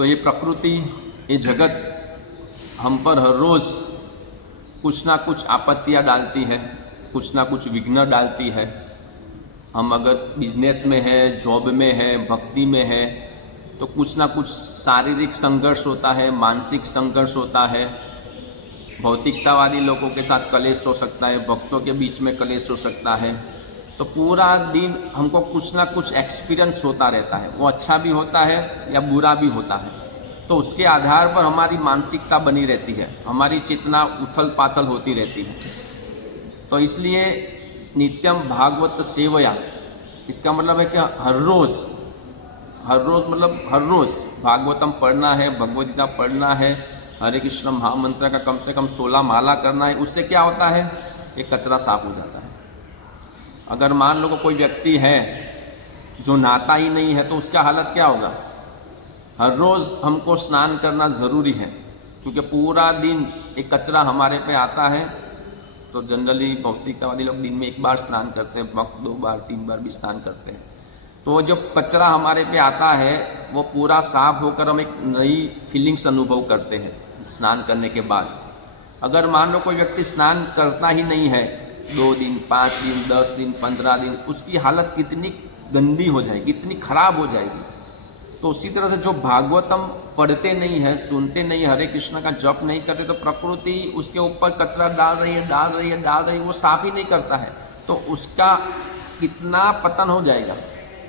तो ये प्रकृति, ये जगत हम पर हर रोज़ कुछ ना कुछ आपत्तियाँ डालती है, कुछ ना कुछ विघ्न डालती है। हम अगर बिजनेस में है, जॉब में है, भक्ति में है, तो कुछ ना कुछ शारीरिक संघर्ष होता है, मानसिक संघर्ष होता है। भौतिकतावादी लोगों के साथ कलेश हो सकता है, भक्तों के बीच में कलेश हो सकता है। तो पूरा दिन हमको कुछ ना कुछ एक्सपीरियंस होता रहता है, वो अच्छा भी होता है या बुरा भी होता है। तो उसके आधार पर हमारी मानसिकता बनी रहती है, हमारी चेतना उथल पाथल होती रहती है। तो इसलिए नित्यम भागवत सेवया, इसका मतलब है कि हर रोज़ मतलब हर रोज़ भागवतम पढ़ना है, भगवद गीता पढ़ना है, हरे कृष्ण महामंत्र का कम से कम 16 माला करना है। उससे क्या होता है, ये कचरा साफ हो जाता है। अगर मान लो कोई व्यक्ति है जो नहाता ही नहीं है, तो उसका हालत क्या होगा। हर रोज़ हमको स्नान करना ज़रूरी है, क्योंकि पूरा दिन एक कचरा हमारे पे आता है। तो जनरली भौतिकतावादी लोग दिन में 1 बार स्नान करते हैं, भक्त 2 बार 3 बार भी स्नान करते हैं। तो जब कचरा हमारे पे आता है, वो पूरा साफ होकर हम एक नई फीलिंग्स अनुभव करते हैं स्नान करने के बाद। अगर मान लो कोई व्यक्ति स्नान करता ही नहीं है, 2 दिन 5 दिन 10 दिन 15 दिन, उसकी हालत कितनी गंदी हो जाएगी, कितनी खराब हो जाएगी। तो उसी तरह से जो भागवतम पढ़ते नहीं है, सुनते नहीं, हरे कृष्ण का जप नहीं करते, तो प्रकृति उसके ऊपर कचरा डाल रही है, वो साफ ही नहीं करता है। तो उसका कितना पतन हो जाएगा,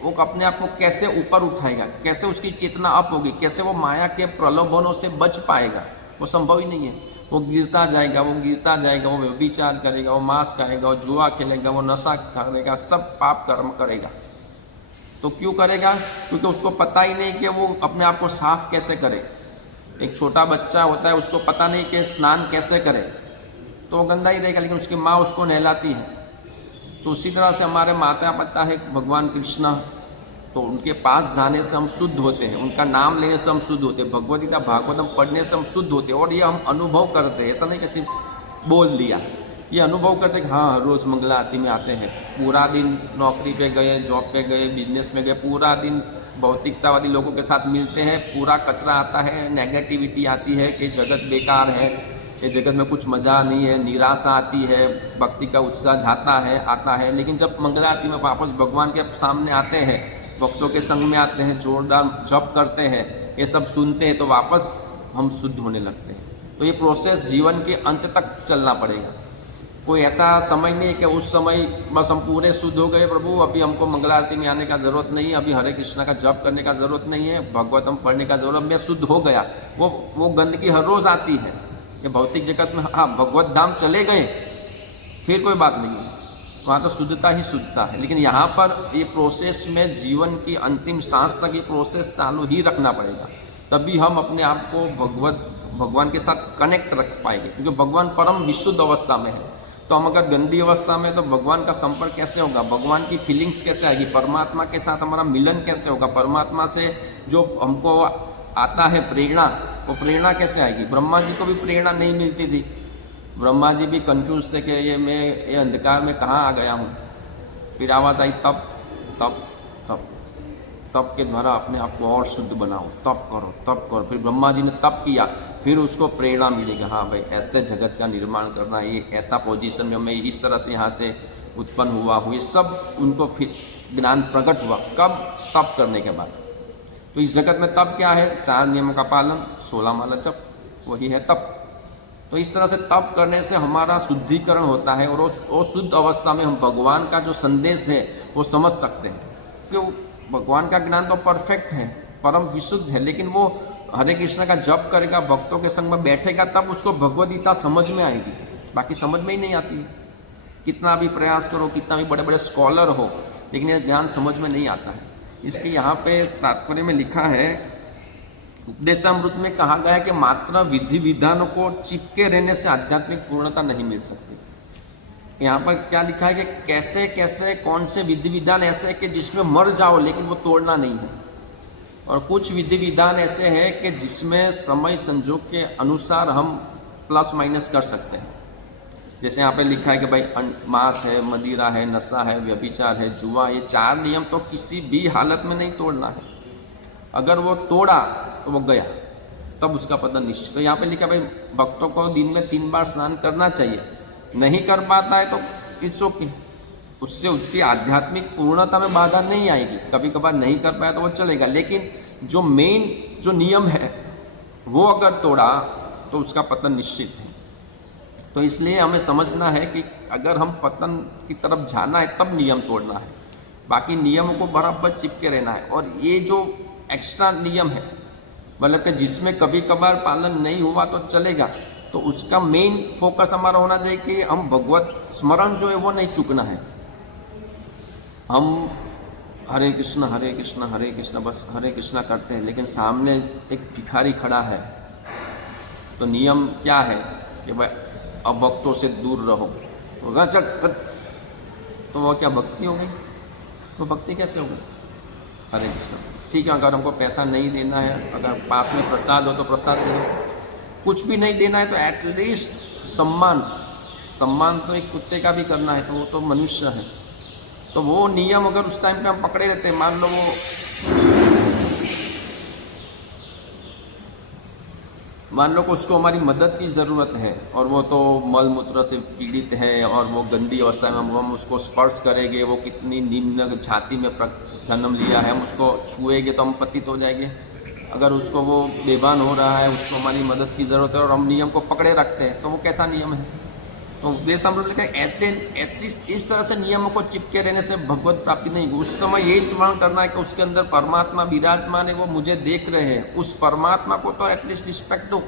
वो अपने आप को कैसे ऊपर उठाएगा, कैसे उसकी चेतना अप होगी, कैसे वो माया के प्रलोभनों से बच पाएगा, वो संभव ही नहीं है। वो गिरता जाएगा, वो व्यभिचार करेगा, वो मांस खाएगा, वो जुआ खेलेगा, वो नशा करेगा, सब पाप कर्म करेगा। तो क्यों करेगा, क्योंकि उसको पता ही नहीं कि वो अपने आप को साफ कैसे करे। एक छोटा बच्चा होता है, उसको पता नहीं कि स्नान कैसे करे, तो वो गंदा ही रहेगा, लेकिन उसकी माँ उसको नहलाती है। तो उसी तरह से हमारे माता पिता है भगवान कृष्ण, तो उनके पास जाने से हम शुद्ध होते हैं, उनका नाम लेने से हम शुद्ध होते हैं, भगवद गीता भागवतम पढ़ने से हम शुद्ध होते हैं। और ये हम अनुभव करते हैं, ऐसा नहीं कि सिर्फ बोल दिया, ये अनुभव करते हैं कि हाँ रोज़ मंगला आरती में आते हैं, पूरा दिन नौकरी पे गए, जॉब पे गए, बिजनेस में गए, पूरा दिन भौतिकतावादी लोगों के साथ मिलते हैं, पूरा कचरा आता है, नेगेटिविटी आती है कि जगत बेकार है, ये जगत में कुछ मज़ा नहीं है, निराशा आती है, भक्ति का उत्साह आता है। लेकिन जब मंगला आरती में वापस भगवान के सामने आते हैं, भक्तों के संग में आते हैं, जोरदार जप करते हैं, ये सब सुनते हैं, तो वापस हम शुद्ध होने लगते हैं। तो ये प्रोसेस जीवन के अंत तक चलना पड़ेगा। कोई ऐसा समय नहीं है कि उस समय बस हम पूरे शुद्ध हो गए, प्रभु अभी हमको मंगला आरती में आने का ज़रूरत नहीं है, अभी हरे कृष्ण का जप करने का ज़रूरत नहीं है, भागवतम पढ़ने का ज़रूरत, मैं शुद्ध हो गया। वो गंदगी हर रोज़ आती है। ये भौतिक जगत में हाँ भगवत धाम चले गए फिर कोई बात नहीं है, वहाँ तो शुद्धता ही शुद्धता है। लेकिन यहाँ पर ये प्रोसेस में जीवन की अंतिम सांस तक ये प्रोसेस चालू ही रखना पड़ेगा, तभी हम अपने आप को भगवान के साथ कनेक्ट रख पाएंगे। क्योंकि भगवान परम विशुद्ध अवस्था में है, तो हम अगर गंदी अवस्था में, तो भगवान का संपर्क कैसे होगा, भगवान की फीलिंग्स कैसे आएगी, परमात्मा के साथ हमारा मिलन कैसे होगा, परमात्मा से जो हमको आता है प्रेरणा, वो प्रेरणा कैसे आएगी। ब्रह्मा जी को भी प्रेरणा नहीं मिलती थी, ब्रह्मा जी भी कंफ्यूज थे कि ये अंधकार में कहाँ आ गया हूँ। फिर आवाज़ आई तप तप तप, तप के द्वारा अपने आप को और शुद्ध बनाओ, तप करो। फिर ब्रह्मा जी ने तप किया, फिर उसको प्रेरणा मिलेगी, हाँ भाई ऐसे जगत का निर्माण करना, ये ऐसा पोजीशन में मैं इस तरह से यहाँ से उत्पन्न हुआ हूँ, ये सब उनको फिर ज्ञान प्रकट हुआ। कब, तप करने के बाद। तो इस जगत में तप क्या है, 4 नियमों का पालन, 16 माला जप, वही है तप। तो इस तरह से तप करने से हमारा शुद्धिकरण होता है, और वो शुद्ध अवस्था में हम भगवान का जो संदेश है वो समझ सकते हैं। क्योंकि भगवान का ज्ञान तो परफेक्ट है, परम विशुद्ध है, लेकिन वो हरे कृष्ण का जप करेगा, भक्तों के संग में बैठेगा, तब उसको भगवद गीता समझ में आएगी, बाकी समझ में ही नहीं आती है। कितना भी प्रयास करो, कितना भी बड़े बड़े स्कॉलर हो, लेकिन ये ज्ञान समझ में नहीं आता है। इसके यहाँ पे तात्पर्य में लिखा है, उपदेशामृत में कहा गया है कि मात्र विधि विधानों को चिपके रहने से आध्यात्मिक पूर्णता नहीं मिल सकती। यहाँ पर क्या लिखा है कि कैसे कैसे कौन से विधि विधान ऐसे है कि जिसमें मर जाओ लेकिन वो तोड़ना नहीं है, और कुछ विधि विधान ऐसे हैं कि जिसमें समय संजोग के अनुसार हम प्लस माइनस कर सकते हैं। जैसे यहाँ पे लिखा है कि भाई मांस है, मदिरा है, नशा है, व्यभिचार है, जुआ, ये 4 नियम तो किसी भी हालत में नहीं तोड़ना है। अगर वो तोड़ा तो वो गया, तब उसका पतन निश्चित। तो यहाँ पे लिखा भाई भक्तों को दिन में 3 बार स्नान करना चाहिए, नहीं कर पाता है तो इट्स ओके, उससे उसकी आध्यात्मिक पूर्णता में बाधा नहीं आएगी। कभी कभार नहीं कर पाया तो वो चलेगा, लेकिन जो मेन जो नियम है वो अगर तोड़ा तो उसका पतन निश्चित है। तो इसलिए हमें समझना है कि अगर हम पतन की तरफ जाना है तब नियम तोड़ना है, बाकी नियमों को बराबर चिपके रहना है। और ये जो एक्स्ट्रा नियम है, मतलब कि जिसमें कभी कभार पालन नहीं हुआ तो चलेगा, तो उसका मेन फोकस हमारा होना चाहिए कि हम भगवत स्मरण जो है वो नहीं चूकना है। हम हरे कृष्ण हरे कृष्ण बस हरे कृष्णा करते हैं, लेकिन सामने एक भिखारी खड़ा है तो नियम क्या है कि भाई अब भक्तों से दूर रहो, तो वह क्या भक्ति हो गई? तो भक्ति कैसे हो गई? हरे कृष्ण। ठीक है, अगर हमको पैसा नहीं देना है, अगर पास में प्रसाद हो तो प्रसाद दे दो, कुछ भी नहीं देना है तो एटलीस्ट सम्मान तो एक कुत्ते का भी करना है, तो वो तो मनुष्य है। तो वो नियम अगर उस टाइम पे हम पकड़े रहते हैं, मान लो कि उसको हमारी मदद की ज़रूरत है और वो तो मल मूत्र से पीड़ित है और वो गंदी अवस्था में हम उसको स्पर्श करेंगे, वो कितनी निम्न छाती में जन्म लिया है, हम उसको छुएंगे तो हम पतित हो जाएंगे। अगर उसको वो बेभान हो रहा है, उसको हमारी मदद की ज़रूरत है और हम नियम को पकड़े रखते हैं, तो वो कैसा नियम है? तो उपदेश हम लोग लिखा ऐसे इस तरह से नियमों को चिपके रहने से भगवत प्राप्ति नहीं। उस समय यही स्मरण करना है कि उसके अंदर परमात्मा विराजमान है, वो मुझे देख रहे हैं, उस परमात्मा को तो एटलीस्ट रिस्पेक्ट दो।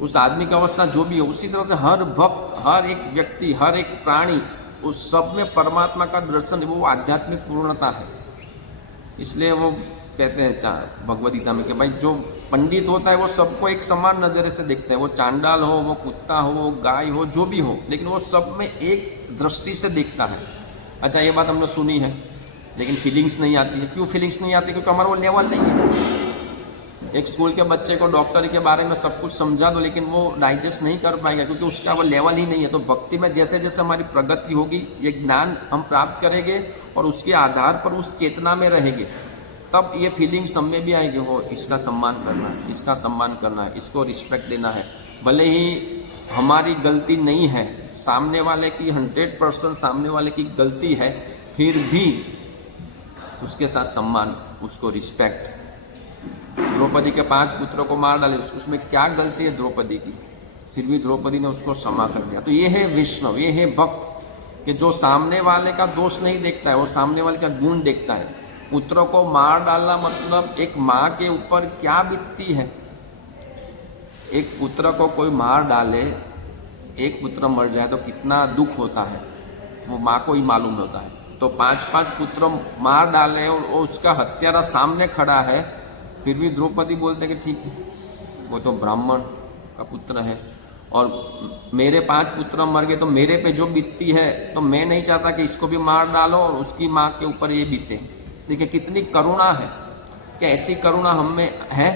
उस आदमी की अवस्था जो भी हो, उसी तरह से हर भक्त, हर एक व्यक्ति, हर एक प्राणी, उस सब में परमात्मा का दर्शन, वो आध्यात्मिक पूर्णता है। इसलिए वो कहते हैं भगवद गीता में कि भाई जो पंडित होता है वो सबको एक समान नज़रे से देखता है, वो चांडाल हो, वो कुत्ता हो, वो गाय हो, जो भी हो, लेकिन वो सब में एक दृष्टि से देखता है। अच्छा, ये बात हमने सुनी है, लेकिन फीलिंग्स नहीं आती है। क्यों फीलिंग्स नहीं आती? क्योंकि हमारा वो लेवल नहीं है। एक स्कूल के बच्चे को डॉक्टरी के बारे में सब कुछ समझा दो, लेकिन वो डाइजेस्ट नहीं कर पाएगा क्योंकि उसका वो लेवल ही नहीं है। तो भक्ति में जैसे जैसे हमारी प्रगति होगी, ये ज्ञान हम प्राप्त करेंगे और उसके आधार पर उस चेतना में रहेंगे, तब ये फीलिंग्स हम में भी आएगी। हो इसका सम्मान करना है, इसका सम्मान करना है, इसको रिस्पेक्ट देना है। भले ही हमारी गलती नहीं है, सामने वाले की 100% सामने वाले की गलती है, फिर भी उसके साथ सम्मान, उसको रिस्पेक्ट। द्रौपदी के 5 पुत्रों को मार डाले, उसमें क्या गलती है द्रौपदी की? फिर भी द्रौपदी ने उसको क्षमा कर दिया। तो ये है वैष्णव, ये है भक्त कि जो सामने वाले का दोष नहीं देखता है, वो सामने वाले का गुण देखता है। पुत्रों को मार डालना मतलब एक माँ के ऊपर क्या बीतती है। एक पुत्र को कोई मार डाले, एक पुत्र मर जाए तो कितना दुख होता है, वो माँ को ही मालूम होता है। तो 5 पुत्र मार डाले और उसका हत्यारा सामने खड़ा है, फिर भी द्रौपदी बोलते कि ठीक है, वो तो ब्राह्मण का पुत्र है और मेरे 5 पुत्र मर गए, तो मेरे पे जो बीतती है, तो मैं नहीं चाहता कि इसको भी मार डालो और उसकी माँ के ऊपर ये बीते। देखिए कितनी करुणा है। क्या ऐसी करुणा हम में है?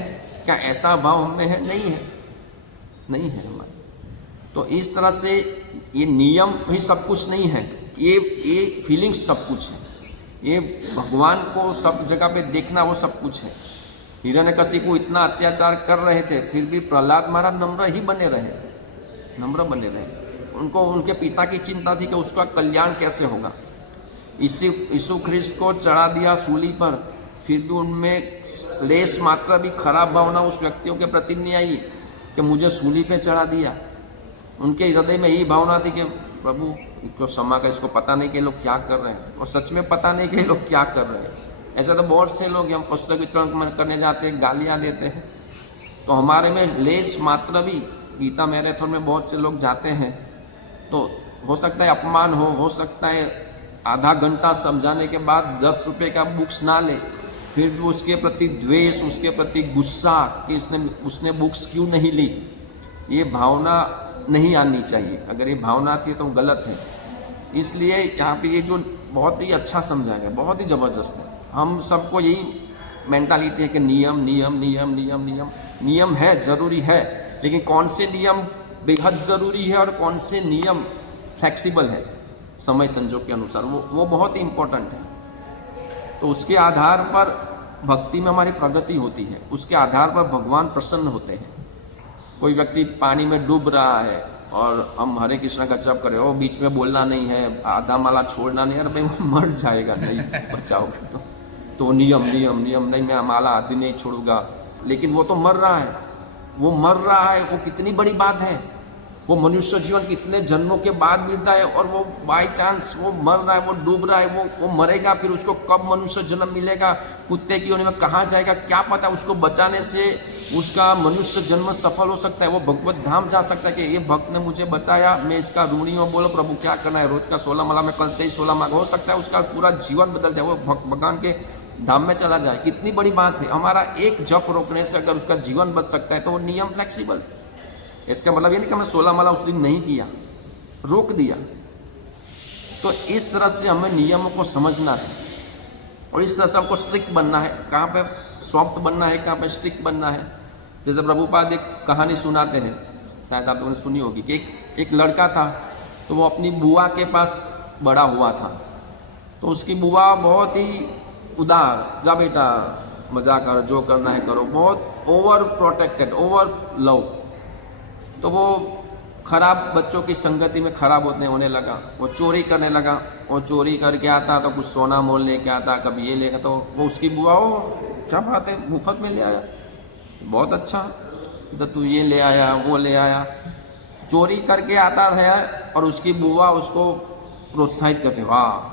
क्या ऐसा भाव हम में है? नहीं है, नहीं है हमारे। तो इस तरह से ये नियम ही सब कुछ नहीं है, ये फीलिंग्स सब कुछ है। ये भगवान को सब जगह पे देखना, वो सब कुछ है। हिरण्यकशिपु इतना अत्याचार कर रहे थे, फिर भी प्रहलाद महाराज नम्र ही बने रहे, नम्र बने रहे। उनको उनके पिता की चिंता थी कि उसका कल्याण कैसे होगा। यीशु ख्रिस्त को चढ़ा दिया सूली पर, फिर भी उनमें लेस मात्रा भी खराब भावना उस व्यक्तियों के प्रति नहीं आई कि मुझे सूली पे चढ़ा दिया। उनके हृदय में यही भावना थी कि प्रभु इसको क्षमा कर, इसको पता नहीं कि लोग क्या कर रहे हैं, और सच में पता नहीं कि लोग क्या कर रहे हैं। ऐसा तो बहुत से लोग, हम पुस्तक वितरण करने जाते हैं, गालियाँ देते हैं, तो हमारे में लेस मात्रा भी, गीता मैराथन में बहुत से लोग जाते हैं, तो हो सकता है अपमान हो सकता है आधा घंटा समझाने के बाद 10 रुपये का बुक्स ना ले, फिर भी उसके प्रति द्वेष, उसके प्रति गुस्सा कि उसने बुक्स क्यों नहीं ली, ये भावना नहीं आनी चाहिए। अगर ये भावना आती है तो गलत है। इसलिए यहाँ पे ये जो बहुत ही अच्छा समझाया गया, बहुत ही ज़बरदस्त है। हम सबको यही मेंटालिटी है कि नियम नियम नियम नियम नियम नियम है, ज़रूरी है, लेकिन कौन से नियम बेहद ज़रूरी है और कौन से नियम फ्लेक्सिबल है समय संजोग के अनुसार, वो बहुत ही इम्पोर्टेंट है। तो उसके आधार पर भक्ति में हमारी प्रगति होती है, उसके आधार पर भगवान प्रसन्न होते हैं। कोई व्यक्ति पानी में डूब रहा है और हम हरे कृष्णा का जप करें, और बीच में बोलना नहीं है, आधा माला छोड़ना नहीं है, अरे भाई वो मर जाएगा, नहीं बचाओगे तो नियम नियम नियम नहीं, मैं माला आधी नहीं छोड़ूंगा, लेकिन वो तो मर रहा है, वो मर रहा है, वो कितनी बड़ी बात है। वो मनुष्य जीवन कितने जन्मों के बाद मिलता है, और वो बाय चांस वो मर रहा है, वो डूब रहा है, वो मरेगा, फिर उसको कब मनुष्य जन्म मिलेगा, कुत्ते की योनि में कहाँ जाएगा क्या पता। उसको बचाने से उसका मनुष्य जन्म सफल हो सकता है, वो भगवत धाम जा सकता है कि ये भक्त ने मुझे बचाया, मैं इसका ऋणी हूँ, बोलो प्रभु क्या करना है, रोज का 16 माला में कल से ही 16 माला, हो सकता है उसका पूरा जीवन बदल जाए, वो भगवान के धाम में चला जाए। कितनी बड़ी बात है। हमारा एक जप रोकने से अगर उसका जीवन बच सकता है तो वो नियम फ्लेक्सिबल है। इसका मतलब ये नहीं कि हमने 16 माला उस दिन नहीं किया, रोक दिया। तो इस तरह से हमें नियमों को समझना है और इस तरह से हमको स्ट्रिक्ट बनना है, कहाँ पे सॉफ्ट बनना है, कहाँ पे स्ट्रिक्ट बनना है। जैसे प्रभुपाद एक कहानी सुनाते हैं, शायद आप लोगों ने सुनी होगी, कि एक लड़का था, तो वो अपनी बुआ के पास बड़ा हुआ था। तो उसकी बुआ बहुत ही उदार, जा बेटा मजा करो, जो करना है करो, बहुत ओवर प्रोटेक्टेड, ओवर लव। तो वो खराब बच्चों की संगति में खराब होने लगा, वो चोरी करने लगा। वो चोरी करके आता तो कुछ सोना मोल लेके आता, कभी ये लेगा, तो वो उसकी बुआ, ओ क्या बात है, मुफ्त में ले आया, बहुत अच्छा, तो तू ये ले आया, वो ले आया। चोरी करके आता है और उसकी बुआ उसको प्रोत्साहित करते, वाह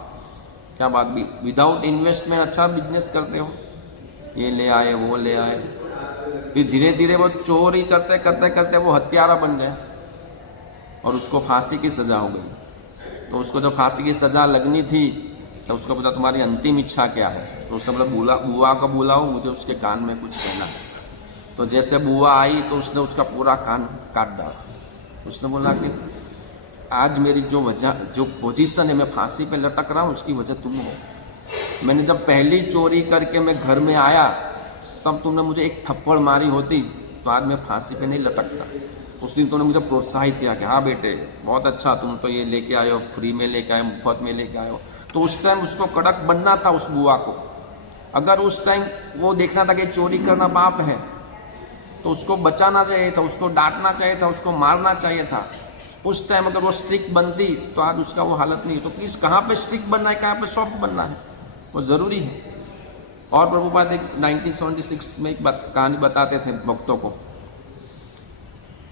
क्या बात, भी विदाउट इन्वेस्टमेंट अच्छा बिजनेस करते हो, ये ले आए, वो ले आए। फिर धीरे धीरे वो चोरी करते करते करते वो हत्यारा बन गया और उसको फांसी की सज़ा हो गई। तो उसको जब फांसी की सज़ा लगनी थी तो उसको पता तुम्हारी अंतिम इच्छा क्या है, तो उसने बोला बुआ को बुलाओ, मुझे उसके कान में कुछ कहना है। तो जैसे बुआ आई तो उसने उसका पूरा कान काट डाला। उसने बोला कि आज मेरी जो पोजीशन है, मैं फांसी पे लटक रहा हूँ, उसकी वजह तुम हो। मैंने जब पहली चोरी करके मैं घर में आया तब तुमने मुझे एक थप्पड़ मारी होती तो आज मैं फांसी पे नहीं लटकता। उस दिन तुमने मुझे प्रोत्साहित किया कि हाँ बेटे बहुत अच्छा, तुम तो ये लेके आए हो, फ्री में लेके आए, मुफ्त में लेके आए हो। तो उस टाइम उसको कड़क बनना था उस बुआ को। अगर उस टाइम वो देखना था कि चोरी करना पाप है तो उसको बचाना चाहिए था, उसको डांटना चाहिए था, उसको मारना चाहिए था। उस टाइम अगर वो स्ट्रिक्ट बनती तो आज उसका वो हालत नहीं। तो किस कहाँ पे स्ट्रिक्ट बनना है, कहाँ पे सॉफ्ट बनना है, वो ज़रूरी है। और प्रभुपाद एक 1976 में एक कहानी बताते थे भक्तों को,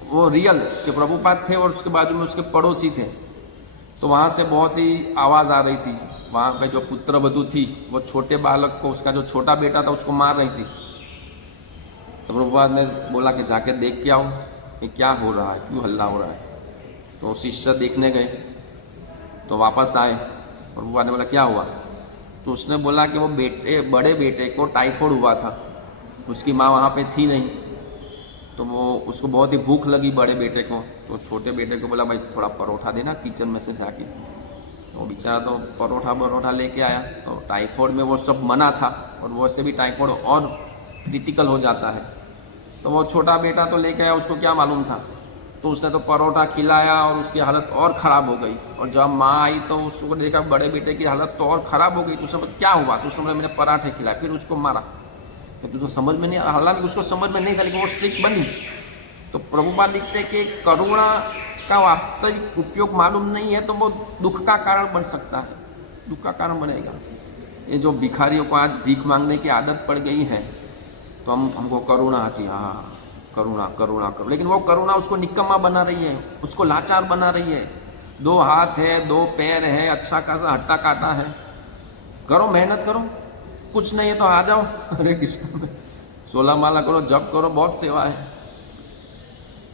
वो रियल कि प्रभुपाद थे और उसके बाजू में उसके पड़ोसी थे। तो वहाँ से बहुत ही आवाज़ आ रही थी, वहाँ पे जो पुत्रवधू थी वो छोटे बालक को, उसका जो छोटा बेटा था उसको मार रही थी। तो प्रभुपाद ने बोला कि जाके देख के आओ ये क्या हो रहा है, क्यों हल्ला हो रहा है। तो शिष्य देखने गए तो वापस आए, प्रभुपाद ने बोला क्या हुआ। तो उसने बोला कि वो बड़े बेटे को टाइफाइड हुआ था, उसकी माँ वहाँ पे थी नहीं, तो वो उसको बहुत ही भूख लगी बड़े बेटे को। तो छोटे बेटे को बोला भाई थोड़ा परोठा देना किचन में से जाके। तो बेचारा तो परोठा लेके आया। तो टाइफाइड में वो सब मना था और वैसे भी टाइफाइड और क्रिटिकल हो जाता है। तो वो छोटा बेटा तो लेके आया, उसको क्या मालूम था। तो उसने तो परोठा खिलाया और उसकी हालत और ख़राब हो गई। और जब माँ आई तो उसको देखा बड़े बेटे की हालत तो और ख़राब हो गई। तो उसने क्या हुआ, तो उसने बोला मैंने पराठे खिलाए, फिर उसको मारा। तो तुझे समझ में नहीं, हालांकि उसको समझ में नहीं था लेकिन वो स्ट्रिक्ट बनी। तो प्रभुपाद लिखते कि करुणा का वास्तविक उपयोग मालूम नहीं है तो वो दुख का कारण बन सकता है, दुख का कारण बनेगा। ये जो भिखारियों को आज भीख मांगने की आदत पड़ गई है तो हमको करुणा आती है, हाँ करुणा करुणा करो, लेकिन वो करुणा उसको निकम्मा बना रही है, उसको लाचार बना रही है। 2 हाथ है, 2 पैर है, अच्छा खासा हट्टा काटा है, करो मेहनत करो, कुछ नहीं है तो आ जाओ हरे कृष्ण में 16 माला करो, जप करो, बहुत सेवा है।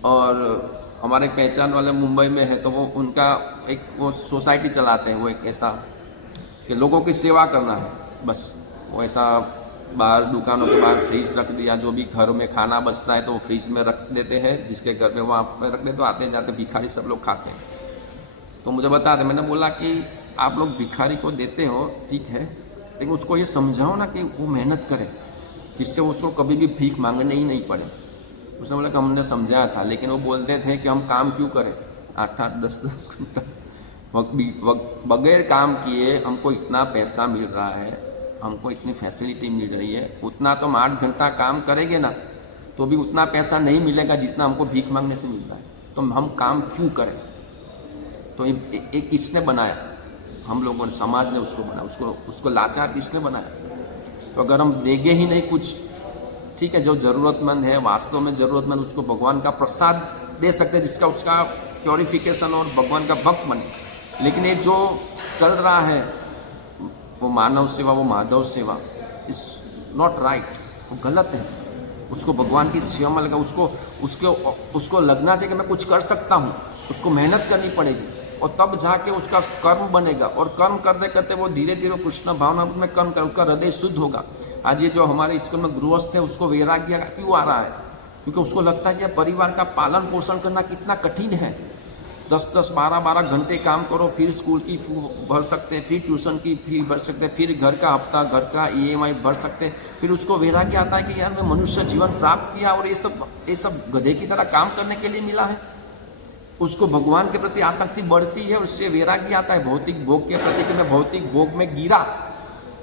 और हमारे पहचान वाले मुंबई में है तो वो उनका एक वो सोसाइटी चलाते हैं, वो एक ऐसा कि लोगों की सेवा करना है बस। वो ऐसा बाहर दुकानों के बाहर फ्रीज रख दिया, जो भी घर में खाना बचता है तो वो फ्रीज में रख देते हैं, जिसके घर पे वहाँ पे रख देते, तो आते जाते भिखारी सब लोग खाते हैं। तो मुझे बता दे, मैंने बोला कि आप लोग भिखारी को देते हो ठीक है, लेकिन उसको ये समझाओ ना कि वो मेहनत करे जिससे उसको कभी भी भीख मांगने ही नहीं पड़े। उसने बोला कि हमने समझाया था, लेकिन वो बोलते थे कि हम काम क्यों करें 8-8 10-10 घंटा बगैर काम किए, हमको इतना पैसा मिल रहा है, हमको इतनी फैसिलिटी मिल रही है, उतना तो हम 8 घंटा काम करेंगे ना तो भी उतना पैसा नहीं मिलेगा जितना हमको भीख मांगने से मिलता है। तो हम काम क्यों करें? तो ये किसने बनाया? हम लोगों ने, समाज ने उसको बनाया। उसको लाचार किसने बनाया? तो अगर हम देंगे ही नहीं कुछ, ठीक है, जो ज़रूरतमंद है, वास्तव में ज़रूरतमंद, उसको भगवान का प्रसाद दे सकते हैं जिसका उसका प्योरिफिकेशन और भगवान का भक्त बने। लेकिन ये जो चल रहा है वो मानव सेवा, वो माधव सेवा, इज नॉट राइट, वो गलत है। उसको भगवान की सेवा में लगा, उसको लगना चाहिए कि मैं कुछ कर सकता हूँ, उसको मेहनत करनी पड़ेगी और तब जाके उसका कर्म बनेगा। और कर्म करते करते वो धीरे धीरे कृष्ण भावना में कर्म कर, उसका हृदय शुद्ध होगा। आज ये जो हमारे स्कूल में गृहस्थ है उसको वैराग्य क्यों आ रहा है? क्योंकि उसको लगता है कि परिवार का पालन पोषण करना कितना कठिन है। 10-10, 12-12 घंटे काम करो, फिर स्कूल की फी भर सकते, फिर ट्यूशन की फी भर सकते, फिर घर का हफ्ता, घर का EMI भर सकते। फिर उसको वैराग्य आता है कि यार मैं मनुष्य जीवन प्राप्त किया और ये सब गधे की तरह काम करने के लिए मिला है। उसको भगवान के प्रति आसक्ति बढ़ती है, उससे वैराग्य आता है भौतिक भोग के प्रति कि मैं भौतिक भोग में गिरा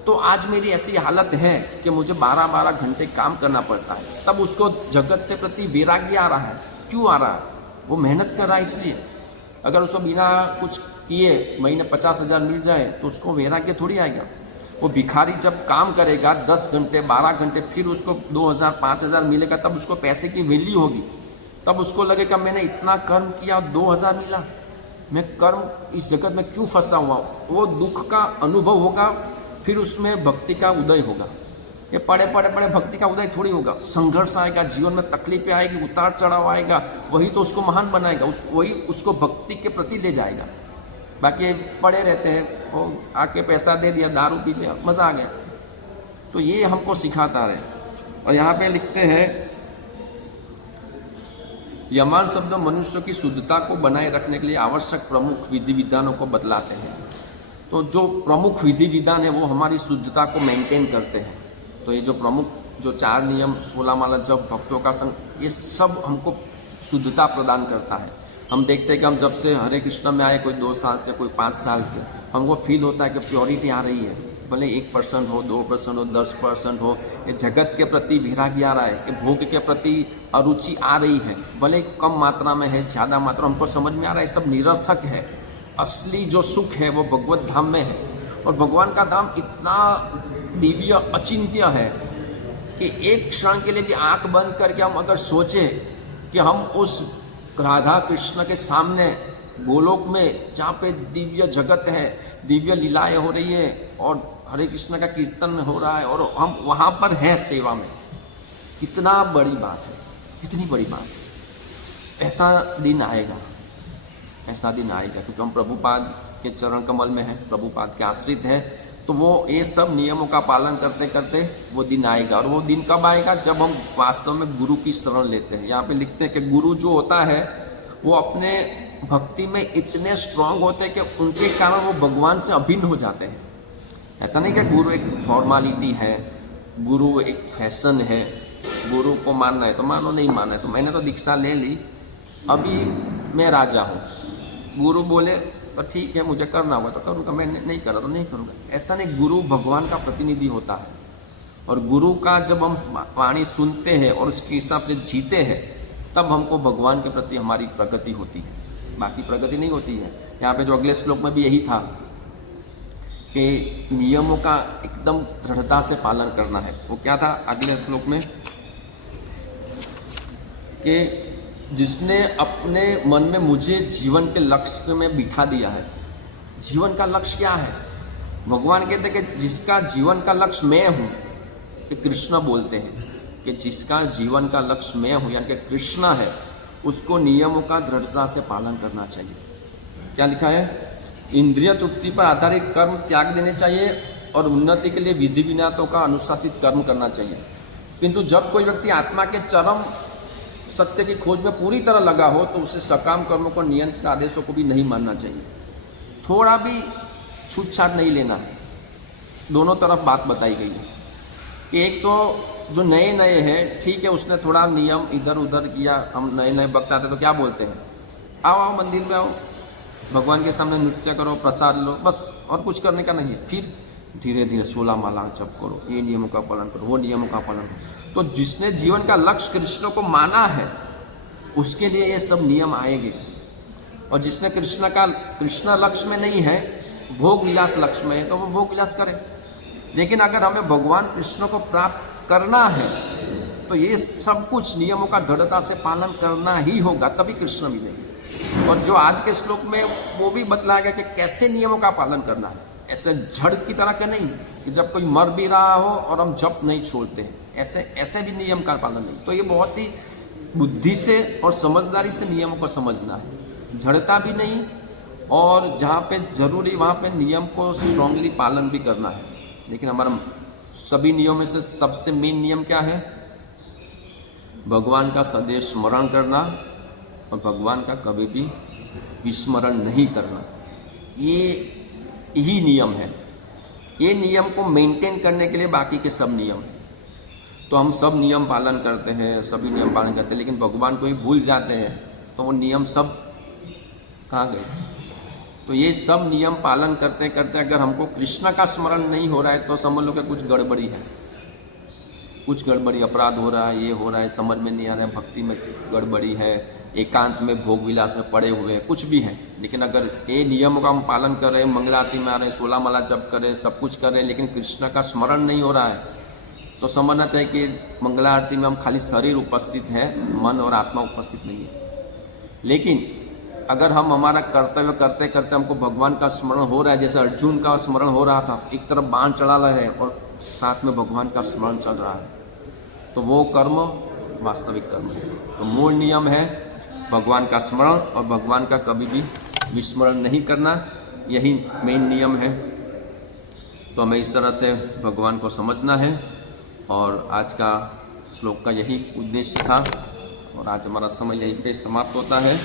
तो आज मेरी ऐसी हालत है कि मुझे 12-12 घंटे काम करना पड़ता है। तब उसको जगत से प्रति वैराग्य आ रहा है। क्यों आ रहा है? वो मेहनत कर रहा है इसलिए। अगर उसको बिना कुछ किए महीने 50,000 मिल जाए तो उसको वैराग्य थोड़ी आएगा। वो भिखारी जब काम करेगा 10 घंटे 12 घंटे, फिर उसको 2,000 5,000 मिलेगा, तब उसको पैसे की वैल्यू होगी। तब उसको लगेगा मैंने इतना कर्म किया, 2,000 मिला, मैं कर्म इस जगत में क्यों फंसा हुआ हूँ। वो दुख का अनुभव होगा, फिर उसमें भक्ति का उदय होगा। ये पड़े भक्ति का उदय थोड़ी होगा। संघर्ष आएगा, जीवन में तकलीफें आएगी, उतार चढ़ाव आएगा, वही तो उसको महान बनाएगा, वही उसको भक्ति के प्रति ले जाएगा। बाकी पड़े रहते हैं, वो आके पैसा दे दिया, दारू पी लिया, मज़ा आ गया। तो ये हमको सिखाता है। और यहाँ पे लिखते हैं, यमान शब्द मनुष्य की शुद्धता को बनाए रखने के लिए आवश्यक प्रमुख विधि विधानों को बतलाते हैं। तो जो प्रमुख विधि विधान है वो हमारी शुद्धता को मेंटेन करते हैं। तो ये जो प्रमुख जो 4 नियम, 16 माला जप, भक्तों का संग, ये सब हमको शुद्धता प्रदान करता है। हम देखते हैं कि हम जब से हरे कृष्ण में आए, कोई 2 साल से, कोई 5 साल के, हमको फील होता है कि प्योरिटी आ रही है। भले 1% हो, 2% हो, 10% हो, ये जगत के प्रति वैराग्य आ रहा है, कि भोग के प्रति अरुचि आ रही है। भले कम मात्रा में है, ज़्यादा मात्रा, हमको समझ में आ रहा है सब निरर्थक है। असली जो सुख है वो भगवत धाम में है। और भगवान का धाम इतना दिव्य अचिंत्य है कि एक क्षण के लिए भी आंख बंद करके हम अगर सोचें कि हम उस राधा कृष्ण के सामने गोलोक में, जहाँ पे दिव्य जगत है, दिव्य लीलाएं हो रही है और हरे कृष्ण का कीर्तन हो रहा है और हम वहाँ पर हैं सेवा में, कितना बड़ी बात है, कितनी बड़ी बात है। ऐसा दिन आएगा, ऐसा दिन आएगा, क्योंकि हम प्रभुपाद के चरण कमल में हैं, प्रभुपाद के आश्रित हैं। तो वो ये सब नियमों का पालन करते करते वो दिन आएगा। और वो दिन कब आएगा? जब हम वास्तव में गुरु की शरण लेते हैं। यहाँ पे लिखते हैं कि गुरु जो होता है वो अपने भक्ति में इतने स्ट्रांग होते हैं कि उनके कारण वो भगवान से अभिन्न हो जाते हैं। ऐसा नहीं कि गुरु एक फॉर्मालिटी है, गुरु एक फैशन है, गुरु को मानना है तो मानो, नहीं मानना है तो मैंने तो दीक्षा ले ली, अभी मैं राजा हूँ, गुरु बोले तो ठीक है, मुझे करना होगा तो करूँगा, मैं नहीं कर रहा तो नहीं करूँगा। ऐसा नहीं, गुरु भगवान का प्रतिनिधि होता है। और गुरु का जब हम वाणी सुनते हैं और उसके हिसाब से जीते हैं, तब हमको भगवान के प्रति हमारी प्रगति होती है, बाकी प्रगति नहीं होती है। यहाँ पे जो अगले श्लोक में भी यही था कि नियमों का एकदम दृढ़ता से पालन करना है। वो क्या था अगले श्लोक में कि जिसने अपने मन में मुझे जीवन के लक्ष्य में बिठा दिया है। जीवन का लक्ष्य क्या है? भगवान कहते हैं कि जिसका जीवन का लक्ष्य मैं हूँ, ये कृष्ण बोलते हैं कि जिसका जीवन का लक्ष्य मैं हूँ यानी कि कृष्ण है, उसको नियमों का दृढ़ता से पालन करना चाहिए। क्या लिखा है? इंद्रिय तृप्ति पर आधारित कर्म त्याग देने चाहिए और उन्नति के लिए विधि विधानों का अनुशासित कर्म करना चाहिए। किंतु जब कोई व्यक्ति आत्मा के चरम सत्य की खोज में पूरी तरह लगा हो तो उसे सकाम कर्मों को, नियंत्रित आदेशों को भी नहीं मानना चाहिए। थोड़ा भी छूट-छाट नहीं लेना है। दोनों तरफ बात बताई गई है कि एक तो जो नए नए हैं, ठीक है, उसने थोड़ा नियम इधर उधर किया। हम नए नए भक्त आते तो क्या बोलते हैं? आओ आओ मंदिर में आओ, भगवान के सामने नृत्य करो, प्रसाद लो, बस, और कुछ करने का नहीं है। फिर धीरे धीरे 16 माला जप करो, ये नियमों का पालन करो, वो नियमों का पालन करो। तो जिसने जीवन का लक्ष्य कृष्ण को माना है उसके लिए ये सब नियम आएंगे। और जिसने कृष्ण लक्ष्य में नहीं है, भोग विलास लक्ष्य में है, तो वो भोग विलास करे। लेकिन अगर हमें भगवान कृष्ण को प्राप्त करना है तो ये सब कुछ नियमों का दृढ़ता से पालन करना ही होगा, तभी कृष्ण मिलेंगे। और जो आज के श्लोक में वो भी बतलाया गया कि कैसे नियमों का पालन करना है, ऐसे झड़ की तरह का नहीं कि जब कोई मर भी रहा हो और हम जप नहीं छोड़ते हैं, ऐसे भी नियम का पालन नहीं। तो ये बहुत ही बुद्धि से और समझदारी से नियमों को समझना है, झड़ता भी नहीं, और जहाँ पे जरूरी वहाँ पे नियम को स्ट्रांगली पालन भी करना है। लेकिन हमारा सभी नियमों में से सबसे मेन नियम क्या है? भगवान का सदैव स्मरण करना और भगवान का कभी भी विस्मरण नहीं करना, ये ही नियम है। ये नियम को मेंटेन करने के लिए बाकी के सब नियम हैं। तो हम सब नियम पालन करते हैं, सभी नियम पालन करते हैं, लेकिन भगवान को ही भूल जाते हैं, तो वो नियम सब कहाँ गए? तो ये सब नियम पालन करते करते अगर हमको कृष्ण का स्मरण नहीं हो रहा है तो समझ लो कि कुछ गड़बड़ी है, कुछ गड़बड़ी, अपराध हो रहा है, ये हो रहा है, समझ में नहीं आ रहा है, भक्ति में गड़बड़ी है, एकांत में भोग विलास में पड़े हुए हैं, कुछ भी है। लेकिन अगर ये नियमों का हम पालन कर रहे हैं, मंगला आरती में आ रहे हैं, 16 माला जप कर रहे हैं, सब कुछ कर रहे हैं, लेकिन कृष्ण का स्मरण नहीं हो रहा है, तो समझना चाहिए कि मंगला आरती में हम खाली शरीर उपस्थित है, मन और आत्मा उपस्थित नहीं है। लेकिन अगर हम हमारा कर्तव्य करते करते हमको भगवान का स्मरण हो रहा है, जैसे अर्जुन का स्मरण हो रहा था, एक तरफ बाण चढ़ा रहे हैं और साथ में भगवान का स्मरण चल रहा है, तो वो कर्म वास्तविक कर्म है। तो मूल नियम है भगवान का स्मरण और भगवान का कभी भी विस्मरण नहीं करना, यही मेन नियम है। तो हमें इस तरह से भगवान को समझना है, और आज का श्लोक का यही उद्देश्य था। और आज हमारा समय यहीं पे समाप्त होता है।